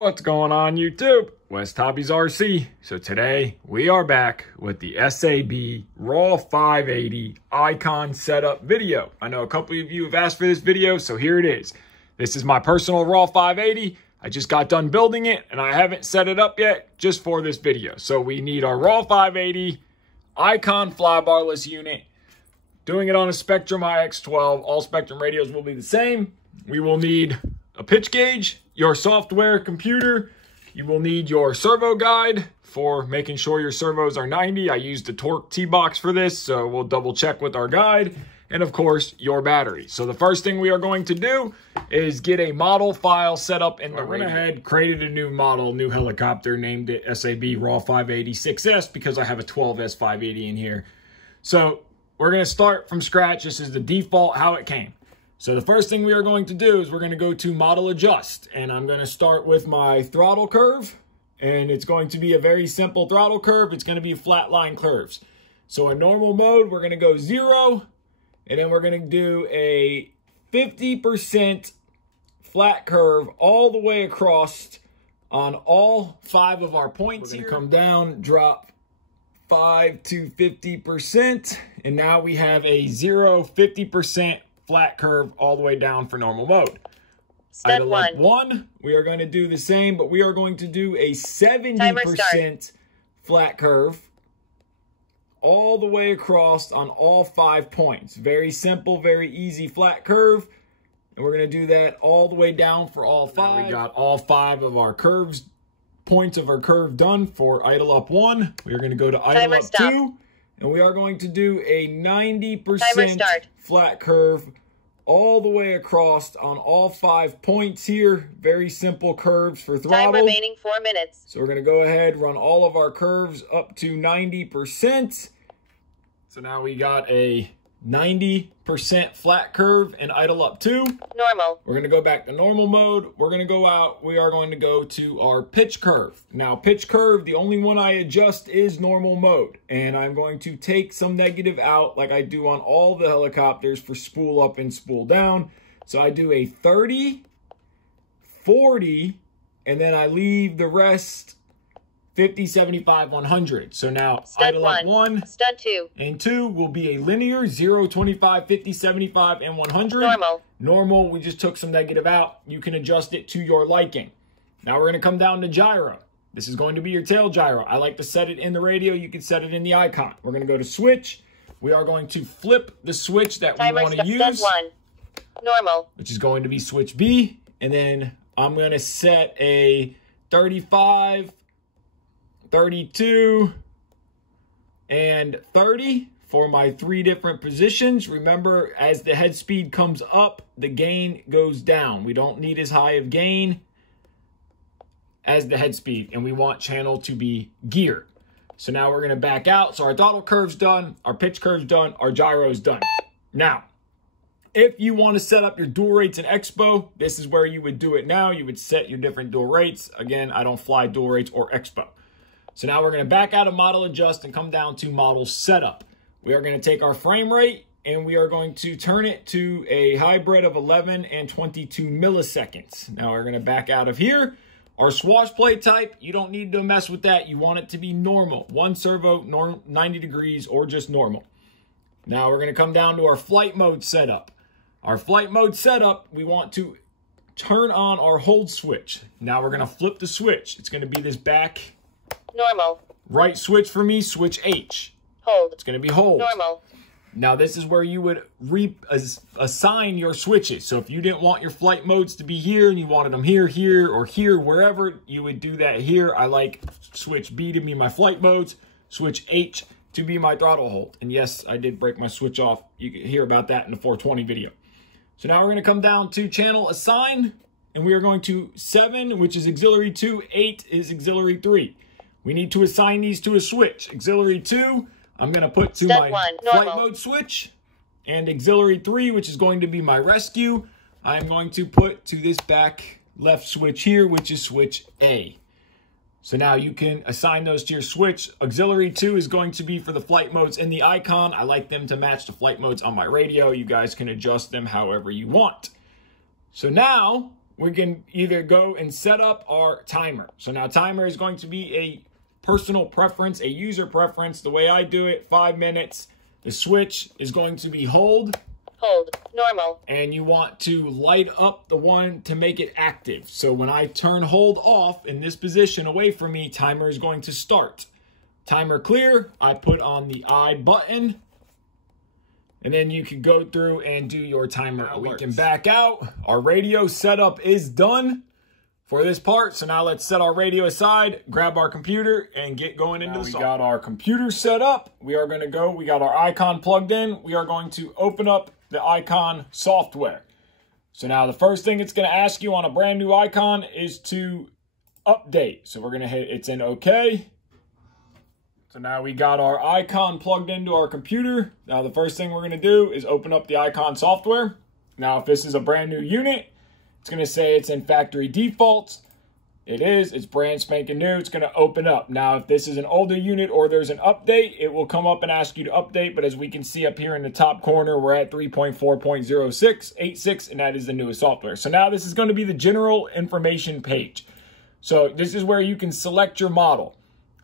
What's going on YouTube? WestHobbiesRC. So today we are back with the SAB Raw 580 iKon setup video. I know a couple of you have asked for this video, so here it is. This is my personal Raw 580. I just got done building it and I haven't set it up yet just for this video. So we need our Raw 580 iKon flybarless unit. Doing it on a Spektrum IX12. All Spektrum radios will be the same. We will need a pitch gauge, your software computer. You will need your servo guide for making sure your servos are 90. I used the torque T-box for this, so we'll double check with our guide. And of course, your battery. So the first thing we are going to do is get a model file set up in the radio. I went ahead, created a new model, new helicopter, named it SAB Raw 580 6S because I have a 12S 580 in here. So we're going to start from scratch. This is the default how it came. So the first thing we are going to do is we're going to go to model adjust, and I'm going to start with my throttle curve, and it's going to be a very simple throttle curve. It's going to be flat line curves. So in normal mode, we're going to go 0, and then we're going to do a 50% flat curve all the way across on all 5 of our points. We're going to come down, drop 5 to 50%, and now we have a 50% flat curve all the way down for normal mode. Step 1. We are going to do the same, but we are going to do a 70% flat curve all the way across on all 5 points. Very simple, very easy flat curve. And we're going to do that all the way down for all 5. Now we got all 5 of our curves, points of our curve done for idle up 1. We are going to go to idle up 2. And we are going to do a 90% flat curve all the way across on all 5 points here. Very simple curves for throttle. Time remaining 4 minutes. So we're going to go ahead, run all of our curves up to 90%. So now we got a 90% flat curve and idle up 2. Normal. We're going to go back to normal mode. We're going to go out. We are going to go to our pitch curve. Now, pitch curve, the only one I adjust is normal mode. And I'm going to take some negative out like I do on all the helicopters for spool up and spool down. So I do a 30, 40, and then I leave the rest 50, 75, 100. So now idle up 1, stunt 2, and 2 will be a linear 0, 25, 50, 75, and 100. Normal. Normal, we just took some negative out. You can adjust it to your liking. Now we're going to come down to gyro. This is going to be your tail gyro. I like to set it in the radio. You can set it in the iKon. We're going to go to switch. We are going to flip the switch that we want to use. Step 1. Normal. Which is going to be switch B. And then I'm going to set a 35, 32, and 30 for my 3 different positions. Remember, as the head speed comes up, the gain goes down. We don't need as high of gain as the head speed, and we want channel to be geared. So now we're going to back out. So our throttle curve's done, our pitch curve's done, our gyro's done. Now, if you want to set up your dual rates in Expo, this is where you would do it now. You would set your different dual rates. Again, I don't fly dual rates or Expo. So now we're going to back out of model adjust and come down to model setup. We are going to take our frame rate and we are going to turn it to a hybrid of 11 and 22 milliseconds. Now we're going to back out of here. Our swash plate type, you don't need to mess with that. You want it to be normal. 1 servo, 90 degrees, or just normal. Now we're going to come down to our flight mode setup. Our flight mode setup, we want to turn on our hold switch. Now we're going to flip the switch. It's going to be this back normal. Right switch for me, switch H. Hold. It's going to be hold. Normal. Now this is where you would assign your switches. So if you didn't want your flight modes to be here and you wanted them here, here, or here, wherever, you would do that here. I like switch B to be my flight modes, switch H to be my throttle hold. And yes, I did break my switch off. You can hear about that in the 420 video. So now we're going to come down to channel assign, and we are going to 7, which is auxiliary 2, 8 is auxiliary 3. We need to assign these to a switch. Auxiliary 2, I'm going to put to Step my 1, flight mode switch. And auxiliary 3, which is going to be my rescue, I'm going to put to this back left switch here, which is switch A. So now you can assign those to your switch. Auxiliary 2 is going to be for the flight modes in the iKon. I like them to match the flight modes on my radio. You guys can adjust them however you want. So now we can either go and set up our timer. So now timer is going to be a personal preference, a user preference. The way I do it, 5 minutes. The switch is going to be hold. Hold. Normal. And you want to light up the one to make it active. So when I turn hold off in this position away from me, timer is going to start. Timer clear, I put on the I button. And then you can go through and do your timer alerts. We can back out. Our radio setup is done for this part. So now let's set our radio aside, grab our computer, and get going into the software. We got our computer set up. We are going to go. We got our iKon plugged in. We are going to open up the iKon software. So now the first thing it's going to ask you on a brand new iKon is to update. So we're going to hit it's in OK. So now we got our iKon plugged into our computer. Now the first thing we're going to do is open up the iKon software. Now if this is a brand new unit, it's going to say it's in factory defaults. It is. It's brand spanking new. It's going to open up. Now if this is an older unit or there's an update, it will come up and ask you to update. But as we can see up here in the top corner, we're at 3.4.0686, and that is the newest software. So now this is going to be the general information page. So this is where you can select your model.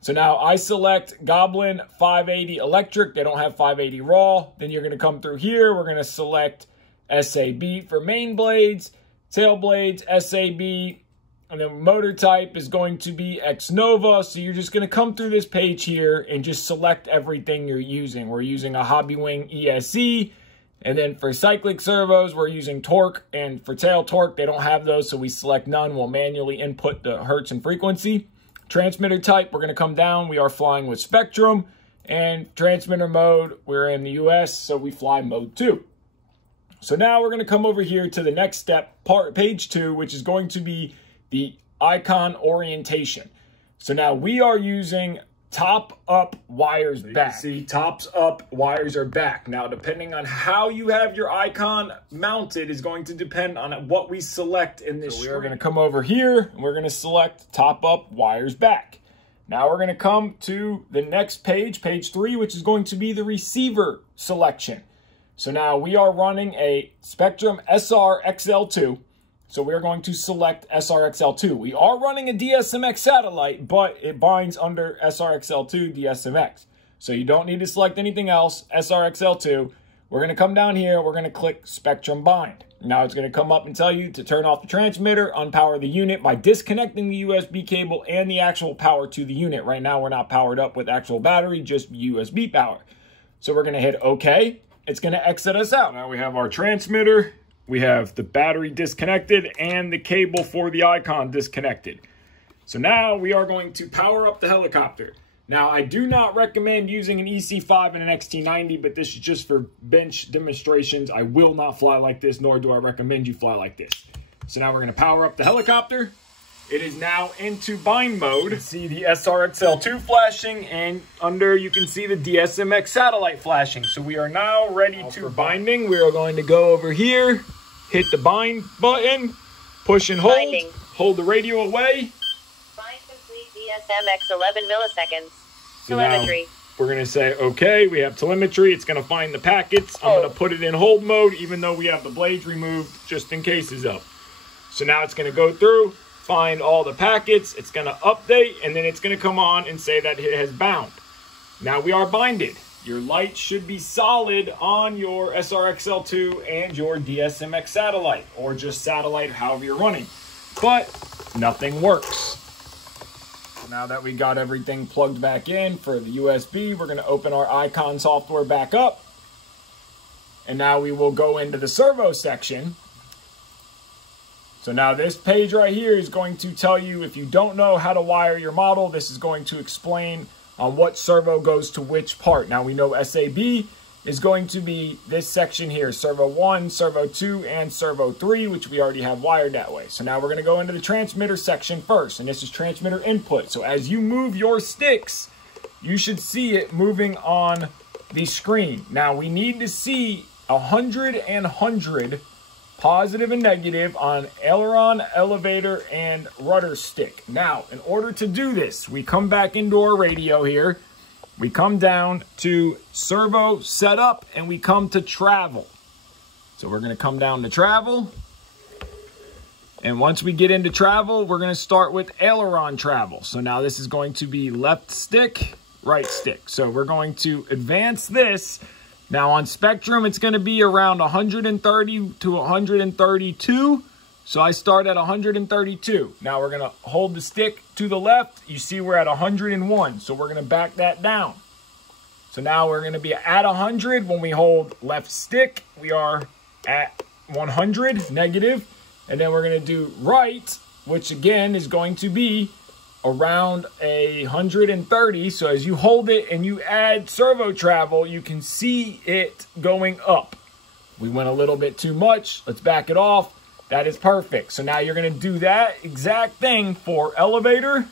So now I select Goblin 580 electric. They don't have 580 raw. Then you're going to come through here. We're going to select SAB for main blades, tail blades, SAB, and then motor type is going to be X Nova. So you're just going to come through this page here and just select everything you're using. We're using a Hobbywing ESC. And then for cyclic servos, we're using torque. And for tail torque, they don't have those. So we select none. We'll manually input the hertz and frequency. Transmitter type, we're going to come down. We are flying with Spektrum. And transmitter mode, we're in the US, so we fly mode 2. So now we're going to come over here to the next step, page 2, which is going to be the iKon orientation. So now we are using top up wires back. See, tops up wires are back. Now, depending on how you have your iKon mounted is going to depend on what we select in this. So we're going to come over here and we're going to select top up wires back. Now we're going to come to the next page, page 3, which is going to be the receiver selection. So now we are running a Spektrum SRXL2. So we're going to select SRXL2. We are running a DSMX satellite, but it binds under SRXL2 DSMX. So you don't need to select anything else, SRXL2. We're going to come down here. We're going to click Spektrum Bind. Now it's going to come up and tell you to turn off the transmitter, unpower the unit by disconnecting the USB cable and the actual power to the unit. Right now we're not powered up with actual battery, just USB power. So we're going to hit OK. It's going to exit us out. Now we have our transmitter. We have the battery disconnected and the cable for the iKon disconnected. So now we are going to power up the helicopter. Now, I do not recommend using an EC5 and an XT90, but this is just for bench demonstrations. I will not fly like this, nor do I recommend you fly like this. So now we're going to power up the helicopter. It is now into bind mode. You can see the SRXL2 flashing, and under you can see the DSMX satellite flashing. So we are now ready to binding. We are going to go over here, hit the bind button, push and hold, Binding. Hold the radio away. Bind complete DSMX 11 milliseconds. So Telemetry. now we're going to say, okay, we have telemetry. It's going to find the packets. I'm going to put it in hold mode, even though we have the blades removed, just in case it's up. So now it's going to go through, find all the packets. It's going to update, and then it's going to come on and say that it has bound. Now we are binded. Your light should be solid on your SRXL2 and your DSMX satellite, or just satellite, however you're running. But nothing works. So now that we got everything plugged back in for the USB, we're going to open our iKon software back up. And now we will go into the servo section. So now this page right here is going to tell you, if you don't know how to wire your model, this is going to explain on what servo goes to which part. Now we know SAB is going to be this section here, servo 1, servo 2, and servo 3, which we already have wired that way. So now we're going to go into the transmitter section first, and this is transmitter input. So as you move your sticks, you should see it moving on the screen. Now we need to see 100 and 100 positive and negative on aileron, elevator, and rudder stick. Now, in order to do this, we come back into our radio here. We come down to servo setup, and we come to travel. So we're going to come down to travel. And once we get into travel, we're going to start with aileron travel. So now this is going to be left stick, right stick. So we're going to advance this. Now on Spektrum, it's going to be around 130 to 132. So I start at 132. Now we're going to hold the stick to the left. You see we're at 101. So we're going to back that down. So now we're going to be at 100. When we hold left stick, we are at 100 negative. And then we're going to do right, which again is going to be around 130. So as you hold it and you add servo travel, you can see it going up. We went a little bit too much. Let's back it off. That is perfect. So now you're going to do that exact thing for elevator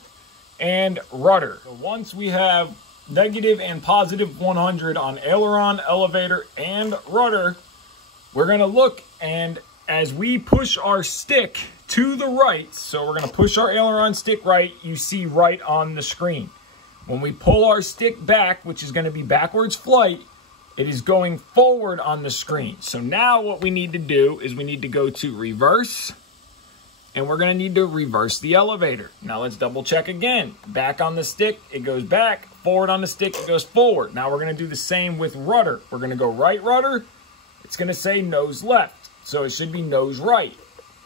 and rudder. So once we have negative and positive 100 on aileron, elevator, and rudder, we're going to look, and as we push our stick to the right, so we're going to push our aileron stick right, you see right on the screen. When we pull our stick back, which is going to be backwards flight, it is going forward on the screen. So now what we need to do is we need to go to reverse, and we're going to need to reverse the elevator. Now let's double check again. Back on the stick, it goes back. Forward on the stick, it goes forward. Now we're going to do the same with rudder. We're going to go right rudder. It's going to say nose left. So it should be nose right.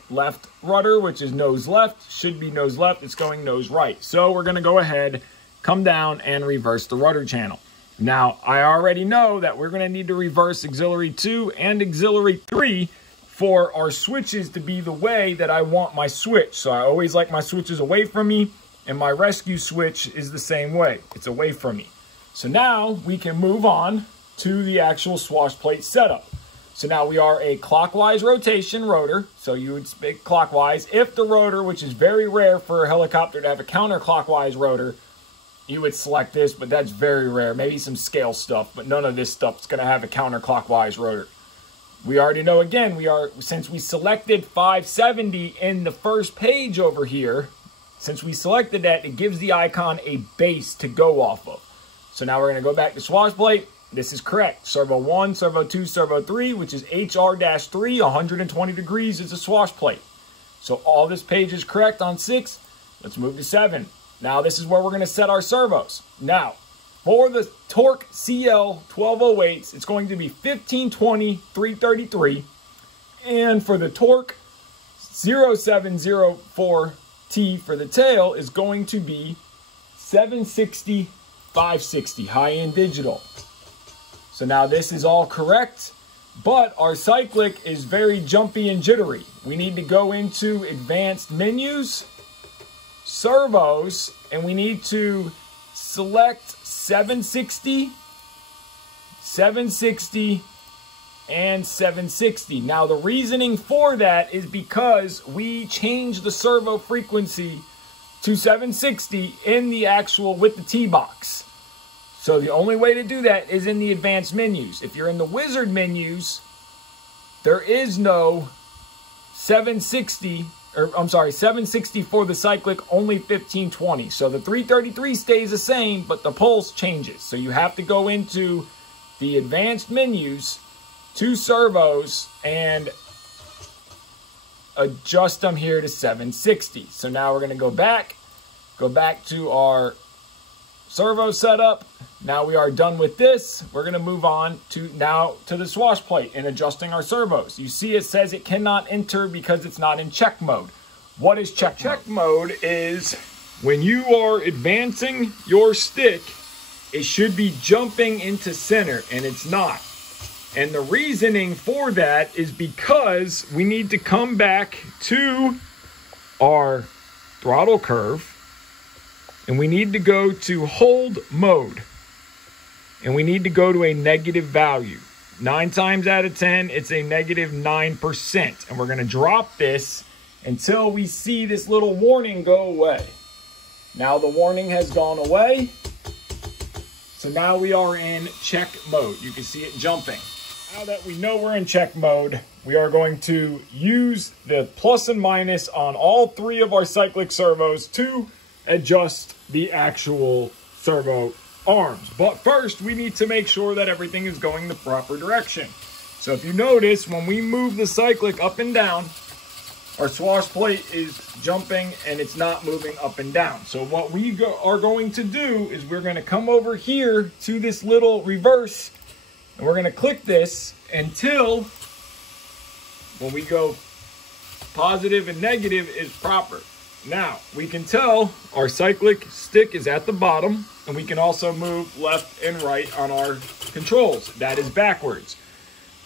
Left rudder, which is nose left, should be nose left. It's going nose right. So we're going to go ahead, come down, and reverse the rudder channel. Now, I already know that we're going to need to reverse auxiliary 2 and auxiliary 3 for our switches to be the way that I want my switch. So I always like my switches away from me, and my rescue switch is the same way. It's away from me. So now we can move on to the actual swash plate setup. So now we are a clockwise rotation rotor. So you would speak clockwise. If the rotor, which is very rare for a helicopter to have a counterclockwise rotor, you would select this, but that's very rare. Maybe some scale stuff, but none of this stuff is going to have a counterclockwise rotor. We already know, again, since we selected 570 in the first page over here, since we selected that, it gives the iKon a base to go off of. So now we're going to go back to swash plate. This is correct. Servo 1, Servo 2, Servo 3, which is HR-3, 120 degrees is a swash plate. So all this page is correct on 6. Let's move to 7. Now this is where we're going to set our servos. Now, for the torque CL 1208s, it's going to be 1520 333. And for the torque 0704T for the tail is going to be 760 560, high-end digital. So now this is all correct, but our cyclic is very jumpy and jittery. We need to go into advanced menus, servos, and we need to select 760, 760, and 760. Now the reasoning for that is because we changed the servo frequency to 760 in the actual with the T-box. So the only way to do that is in the advanced menus. If you're in the wizard menus, there is no 760, or I'm sorry, 760 for the cyclic, only 1520. So the 333 stays the same, but the pulse changes. So you have to go into the advanced menus, to servos, and adjust them here to 760. So now we're going to go back to our servo setup. Now we are done with this. We're going to move on to the swash plate and adjusting our servos. You see it says it cannot enter because it's not in check mode. What is check mode? Check mode is when you are advancing your stick, it should be jumping into center, and it's not. And the reasoning for that is because we need to come back to our throttle curve, and we need to go to hold mode, and we need to go to a negative value. 9 times out of 10, it's a negative 9%. And we're going to drop this until we see this little warning go away. Now the warning has gone away. So now we are in check mode. You can see it jumping. Now that we know we're in check mode, we are going to use the plus and minus on all 3 of our cyclic servos to adjust the actual servo arms. But first, we need to make sure that everything is going the proper direction. So if you notice, when we move the cyclic up and down, our swash plate is jumping and it's not moving up and down. So what we are going to do is we're going to come over here to this little reverse, and we're going to click this until when we go positive and negative is proper. Now we can tell our cyclic stick is at the bottom, and we can also move left and right on our controls. That is backwards.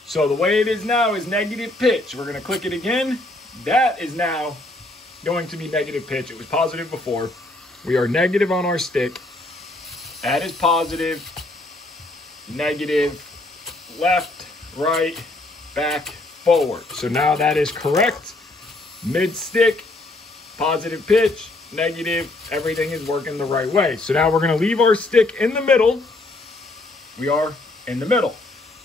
So the way it is now is negative pitch. We're going to click it again. That is now going to be negative pitch. It was positive before. We are negative on our stick. That is positive, negative, left, right, back, forward. So now that is correct. Mid stick, positive pitch, negative, everything is working the right way. So now we're going to leave our stick in the middle. We are in the middle.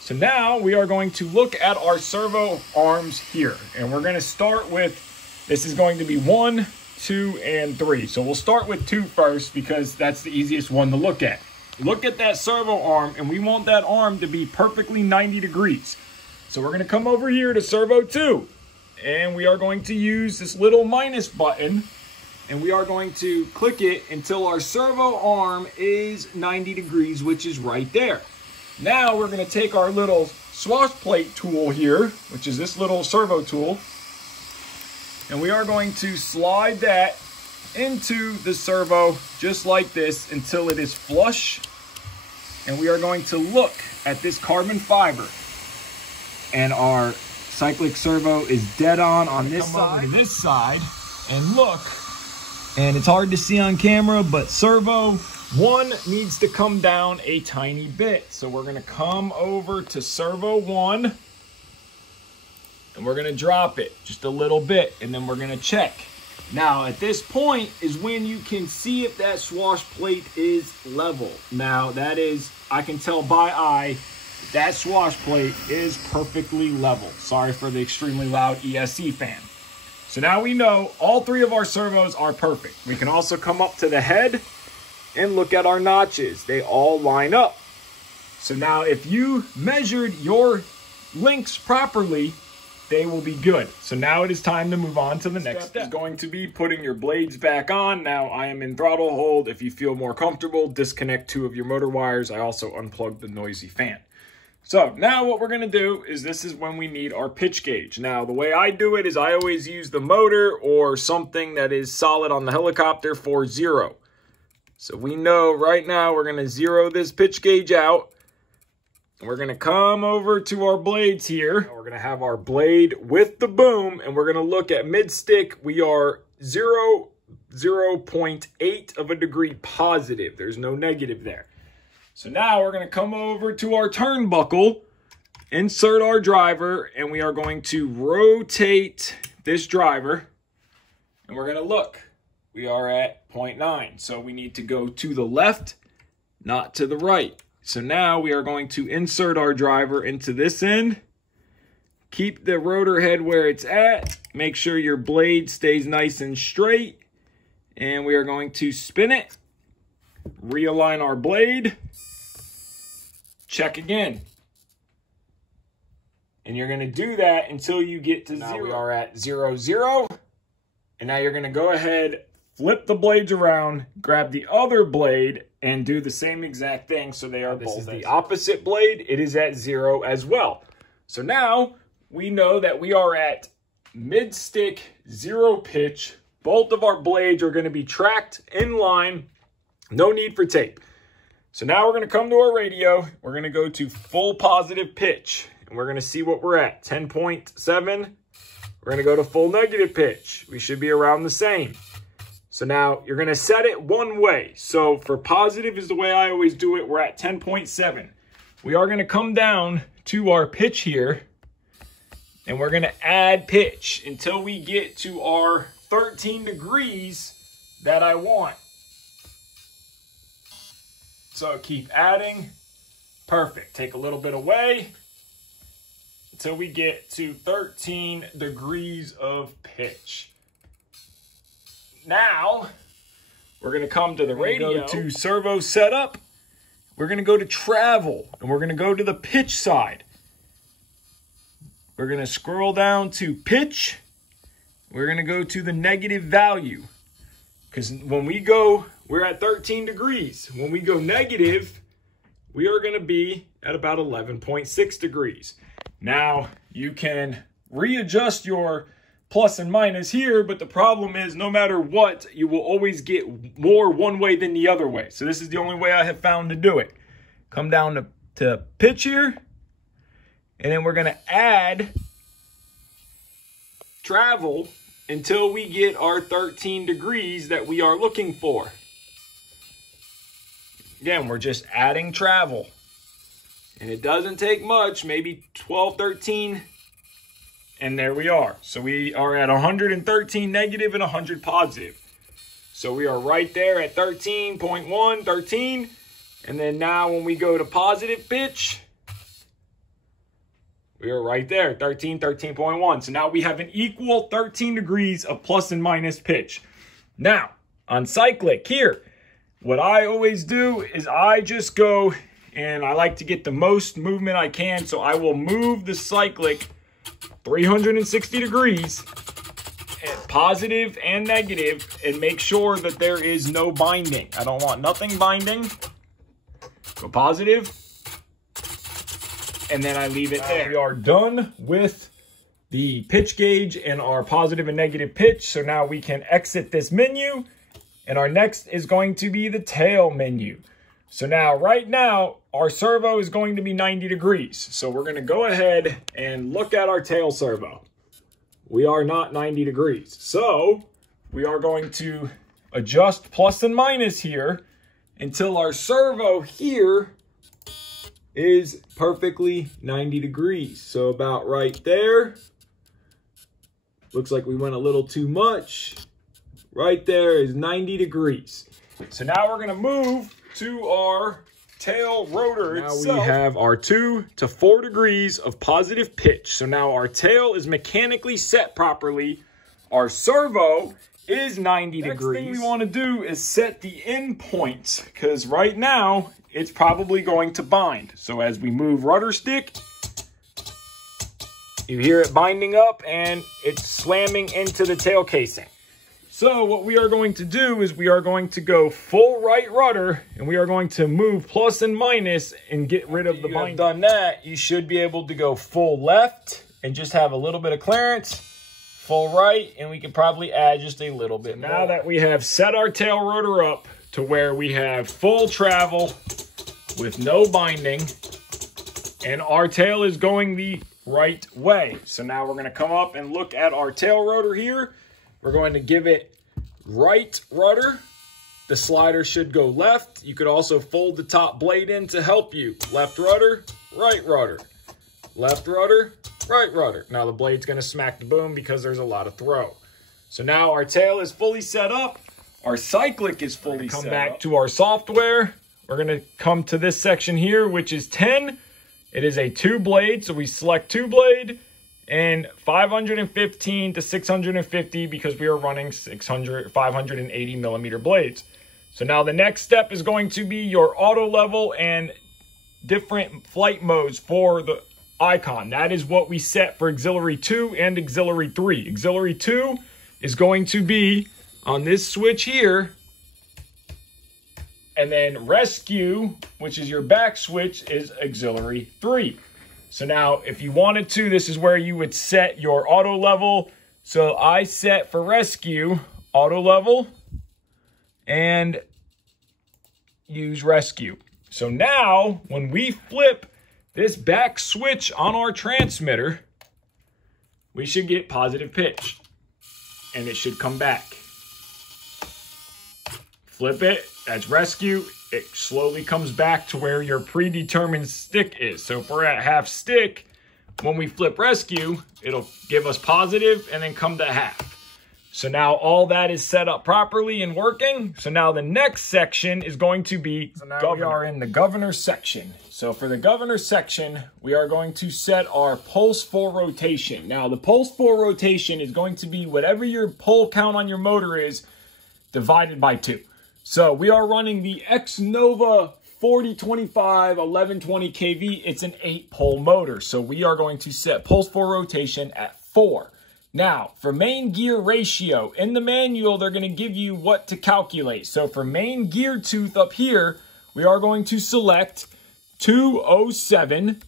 So now we are going to look at our servo arms here. And we're going to start with, this is going to be 1, 2, and 3. So we'll start with 2 first because that's the easiest one to look at. Look at that servo arm, and we want that arm to be perfectly 90 degrees. So we're going to come over here to servo 2. And we are going to use this little minus button. And we are going to click it until our servo arm is 90 degrees, which is right there. Now we're going to take our little swash plate tool here, which is this little servo tool, and we are going to slide that into the servo just like this until it is flush. And we are going to look at this carbon fiber, and our cyclic servo is dead on this side. Over to this side and look, and it's hard to see on camera, but servo 1 needs to come down a tiny bit. So we're going to come over to servo 1 and we're going to drop it just a little bit, and then we're going to check. Now at this point is when you can see if that swash plate is level. Now that is, I can tell by eye, that swash plate is perfectly level. Sorry for the extremely loud ESC fan. So now we know all 3 of our servos are perfect. We can also come up to the head and look at our notches. They all line up. So now if you measured your links properly, they will be good. So now it is time to move on to the next step. Is going to be putting your blades back on. Now I am in throttle hold. If you feel more comfortable, disconnect 2 of your motor wires. I also unplugged the noisy fan. So now what we're going to do is, this is when we need our pitch gauge. Now the way I do it is I always use the motor or something that is solid on the helicopter for 0. So we know right now we're going to 0 this pitch gauge out. We're going to come over to our blades here. We're going to have our blade with the boom, and we're going to look at mid stick. We are 0.8 of a degree positive. There's no negative there. So now we're going to come over to our turnbuckle, insert our driver, and we are going to rotate this driver, and we're going to look. We are at 0.9, so we need to go to the left, not to the right. So now we are going to insert our driver into this end, keep the rotor head where it's at, make sure your blade stays nice and straight, and we are going to spin it, realign our blade, check again. And you're going to do that until you get to 0. Now we are at 0, 0. And now you're going to go ahead, flip the blades around, grab the other blade, and do the same exact thing. So they are both. This is the opposite blade. It is at 0 as well. So now we know that we are at mid stick, 0 pitch. Both of our blades are going to be tracked in line. No need for tape. So now we're going to come to our radio. We're going to go to full positive pitch. And we're going to see what we're at. 10.7. We're going to go to full negative pitch. We should be around the same. So now you're going to set it one way. So for positive is the way I always do it. We're at 10.7. We are going to come down to our pitch here. And we're going to add pitch until we get to our 13 degrees that I want. So keep adding. Perfect. Take a little bit away until we get to 13 degrees of pitch. Now, we're going to come to the radio. Go to servo setup. We're going to go to travel, and we're going to go to the pitch side. We're going to scroll down to pitch. we're going to go to the negative value. Because when we go, we're at 13 degrees. When we go negative, we are going to be at about 11.6 degrees. Now, you can readjust your plus and minus here, but the problem is no matter what, you will always get more one way than the other way. So this is the only way I have found to do it. Come down to pitch here, and then we're going to add travel until we get our 13 degrees that we are looking for. Again, we're just adding travel. And it doesn't take much, maybe 12, 13. And there we are. So we are at 113 negative and 100 positive. So we are right there at 13.1, 13. And then now when we go to positive pitch, we are right there, 13, 13.1. So now we have an equal 13 degrees of plus and minus pitch. Now, on cyclic here, what I always do is I just go and I like to get the most movement I can. So I will move the cyclic 360 degrees, at positive and negative, and make sure that there is no binding. I don't want nothing binding. Go positive. And then I leave it there. We are done with the pitch gauge and our positive and negative pitch. So now we can exit this menu. And our next is going to be the tail menu. So now, right now, our servo is going to be 90 degrees. So we're going to go ahead and look at our tail servo. We are not 90 degrees. So we are going to adjust plus and minus here until our servo here is perfectly 90 degrees. So about right there. Looks like we went a little too much. Right there is 90 degrees. So now we're going to move to our tail rotor itself. Now we have our 2 to 4 degrees of positive pitch. So now our tail is mechanically set properly. Our servo is 90 degrees. Next thing we want to do is set the end points, because right now it's probably going to bind. So as we move rudder stick, you hear it binding up and it's slamming into the tail casing. So what we are going to do is we are going to go full right rudder, and we are going to move plus and minus and get rid of the binding. After you have done that, you should be able to go full left and just have a little bit of clearance, full right, and we can probably add just a little bit more. Now that we have set our tail rotor up to where we have full travel with no binding, and our tail is going the right way. So now we're going to come up and look at our tail rotor here. We're going to give it right rudder. The slider should go left. You could also fold the top blade in to help you. Left rudder, right rudder. Left rudder, right rudder. Now the blade's going to smack the boom because there's a lot of throw. So now our tail is fully set up. Our cyclic is fully set up. Come back to our software. We're going to come to this section here, which is 10. It is a 2-blade, so we select 2-blade. And 515 to 650 because we are running 580 millimeter blades. So now the next step is going to be your auto level and different flight modes for the iKon. That is what we set for auxiliary 2 and auxiliary 3. Auxiliary 2 is going to be on this switch here. And then rescue, which is your back switch, is auxiliary 3. So now, if you wanted to, this is where you would set your auto level. So I set for rescue, auto level, and use rescue. So now, when we flip this back switch on our transmitter, we should get positive pitch. And it should come back. Flip it, that's rescue. It slowly comes back to where your predetermined stick is. So if we're at half stick, when we flip rescue, it'll give us positive and then come to half. So now all that is set up properly and working. So now the next section is going to be, so now we are in the governor section. So for the governor section, we are going to set our pulse for rotation. Now the pulse for rotation is going to be whatever your pole count on your motor is divided by 2. So we are running the X-Nova 4025 1120 kV. It's an 8-pole motor. So we are going to set pulse for rotation at 4. Now, for main gear ratio, in the manual, they're going to give you what to calculate. So for main gear tooth up here, we are going to select 207.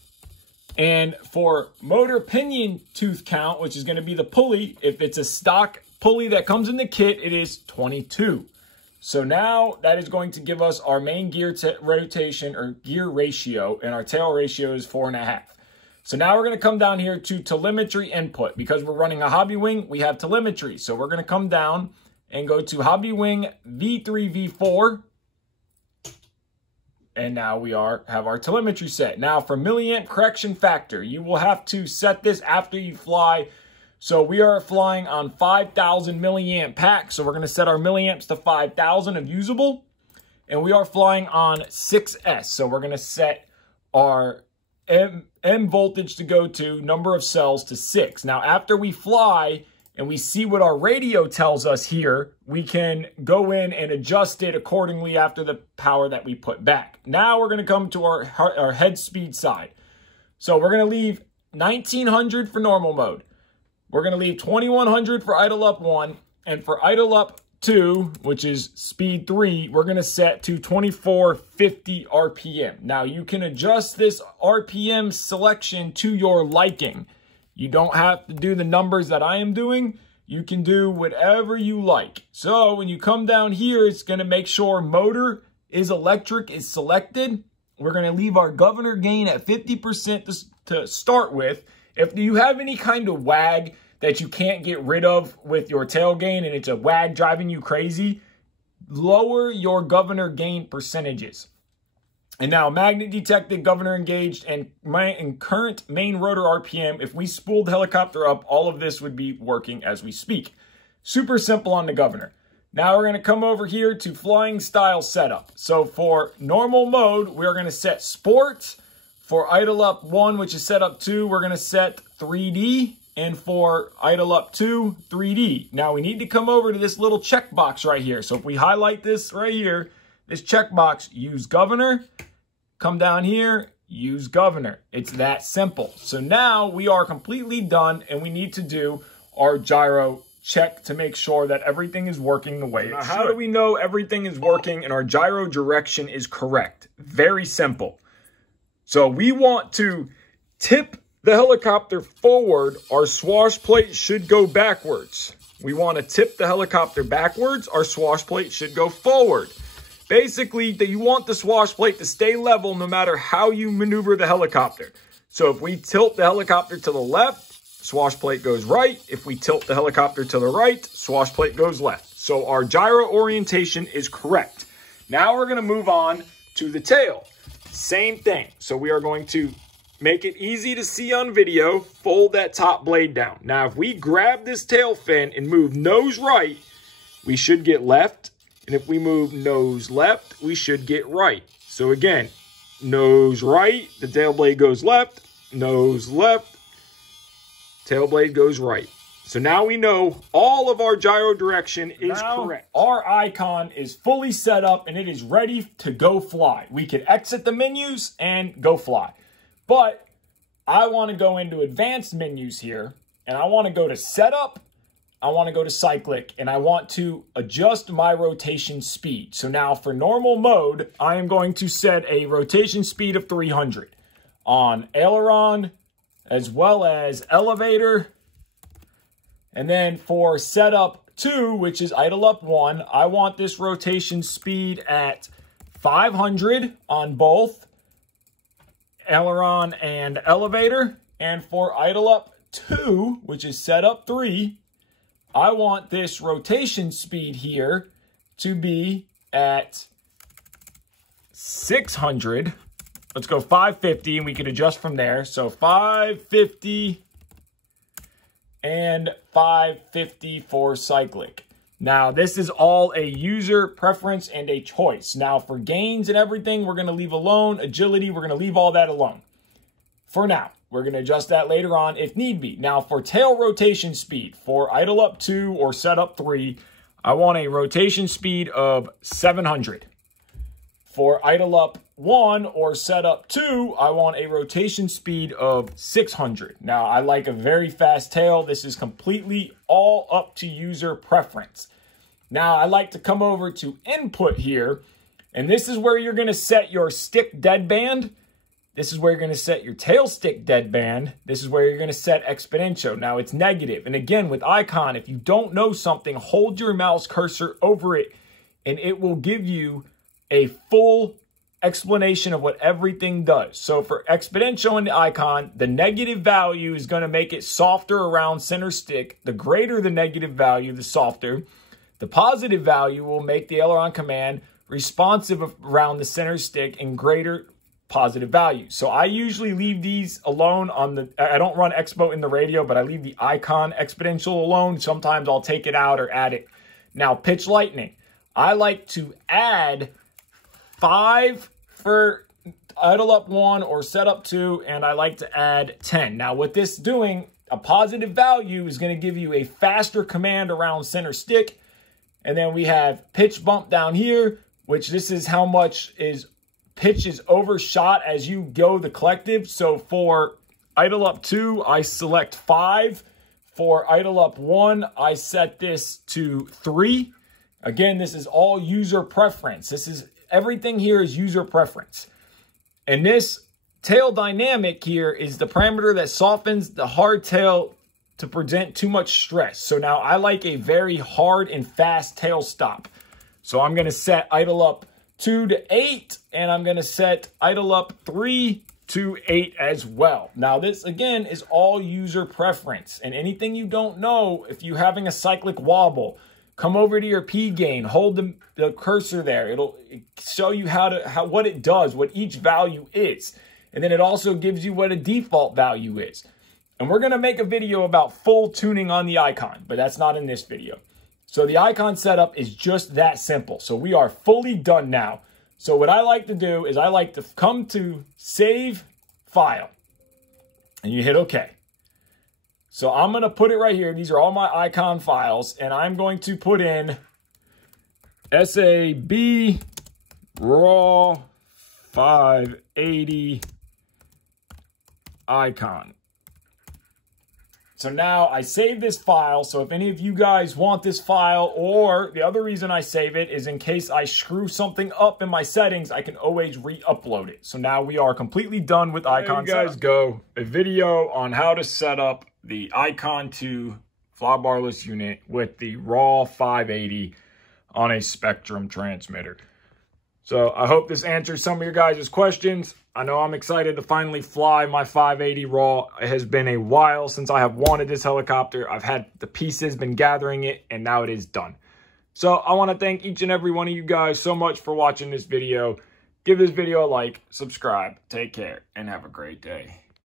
And for motor pinion tooth count, which is going to be the pulley, if it's a stock pulley that comes in the kit, it is 22. So now that is going to give us our main gear rotation or gear ratio, and our tail ratio is 4.5. So now we're going to come down here to telemetry input. Because we're running a Hobbywing, we have telemetry. So we're going to come down and go to Hobbywing V3, V4. And now we have our telemetry set. Now for milliamp correction factor, you will have to set this after you fly. So we are flying on 5,000 milliamp pack. So we're going to set our milliamps to 5,000 of usable. And we are flying on 6S. So we're going to set our M voltage to go to, number of cells to 6. Now, after we fly and we see what our radio tells us here, we can go in and adjust it accordingly after the power that we put back. Now we're going to come to our head speed side. So we're going to leave 1900 for normal mode. We're going to leave 2100 for idle up 1. And for idle up 2, which is speed 3, we're going to set to 2450 RPM. Now, you can adjust this RPM selection to your liking. You don't have to do the numbers that I am doing. You can do whatever you like. So when you come down here, it's going to make sure motor is electric is selected. We're going to leave our governor gain at 50% to start with. If you have any kind of wag that you can't get rid of with your tail gain and it's a wag driving you crazy, lower your governor gain percentages. And now magnet detected, governor engaged, and current main rotor RPM. If we spooled the helicopter up, all of this would be working as we speak. Super simple on the governor. Now we're going to come over here to flying style setup. So for normal mode, we're going to set sport. For idle up 1, which is set up 2, we're going to set 3D. And for idle up 2, 3D. Now we need to come over to this little checkbox right here. So if we highlight this right here, this checkbox, use governor, come down here, use governor. It's that simple. So now we are completely done and we need to do our gyro check to make sure that everything is working the way it should. How do we know everything is working and our gyro direction is correct? Very simple. So we want to tip the helicopter forward. Our swash plate should go backwards. We want to tip the helicopter backwards. Our swash plate should go forward. Basically, you want the swash plate to stay level no matter how you maneuver the helicopter. So if we tilt the helicopter to the left, swash plate goes right. If we tilt the helicopter to the right, swash plate goes left. So our gyro orientation is correct. Now we're going to move on to the tail. Same thing. So we are going to make it easy to see on video, fold that top blade down. Now, if we grab this tail fin and move nose right, we should get left. And if we move nose left, we should get right. So again, nose right, the tail blade goes left, nose left, tail blade goes right. So now we know all of our gyro direction is correct. Our iKon is fully set up and it is ready to go fly. We can exit the menus and go fly. But I want to go into advanced menus here, and I want to go to setup, I want to go to cyclic, and I want to adjust my rotation speed. So now for normal mode, I am going to set a rotation speed of 300 on aileron as well as elevator. And then for setup 2, which is idle up 1, I want this rotation speed at 500 on both aileron and elevator. And for idle up 2, which is setup 3, I want this rotation speed here to be at 600. Let's go 550 and we can adjust from there. So 550 and 550 for cyclic. Now, this is all a user preference and a choice. Now, for gains and everything, we're going to leave alone. Agility, we're going to leave all that alone. For now, we're going to adjust that later on if need be. Now, for tail rotation speed, for idle up 2 or setup 3, I want a rotation speed of 700. For idle up 1 or setup 2, I want a rotation speed of 600. Now, I like a very fast tail. This is completely all up to user preference. Now, I like to come over to input here, and this is where you're going to set your stick deadband. This is where you're going to set your tail stick deadband. This is where you're going to set exponential. Now, it's negative. And again, with iKon, if you don't know something, hold your mouse cursor over it, and it will give you a full explanation of what everything does. So for exponential in the iKon, the negative value is going to make it softer around center stick. The greater the negative value, the softer. The positive value will make the aileron command responsive around the center stick and greater positive value. So I usually leave these alone on the, I don't run Expo in the radio, but I leave the iKon exponential alone. Sometimes I'll take it out or add it. Now, pitch lightning. I like to add 5 for idle up 1 or setup 2, and I like to add 10. Now, with this doing, a positive value is going to give you a faster command around center stick. And then we have pitch bump down here, which this is how much is pitch is overshot as you go the collective. So for idle up 2, I select 5. For idle up 1, I set this to 3. Again, this is all user preference. This is everything here is user preference. And this tail dynamic here is the parameter that softens the hard tail to prevent too much stress. So now I like a very hard and fast tail stop. So I'm going to set idle up 2 to 8, and I'm going to set idle up 3 to 8 as well. Now this again is all user preference, and anything you don't know, if you're having a cyclic wobble, come over to your P gain, hold the cursor there. It'll show you what it does, what each value is. And then it also gives you what a default value is. And we're going to make a video about full tuning on the iKon, but that's not in this video. So the iKon setup is just that simple. So we are fully done now. So what I like to do is I like to come to save file, and you hit OK. So I'm going to put it right here. These are all my iKon files, and I'm going to put in SAB raw 580 iKon. So now I save this file. So if any of you guys want this file, or the other reason I save it is in case I screw something up in my settings, I can always re-upload it. So now we are completely done with iKon. There you guys go. A video on how to set up the iKon 2 fly barless unit with the raw 580 on a Spektrum transmitter. So I hope this answers some of your guys' questions. I know I'm excited to finally fly my 580 raw. It has been a while since I have wanted this helicopter. I've had the pieces, been gathering it, and now it is done. So I want to thank each and every one of you guys so much for watching this video. Give this video a like, subscribe, take care, and have a great day.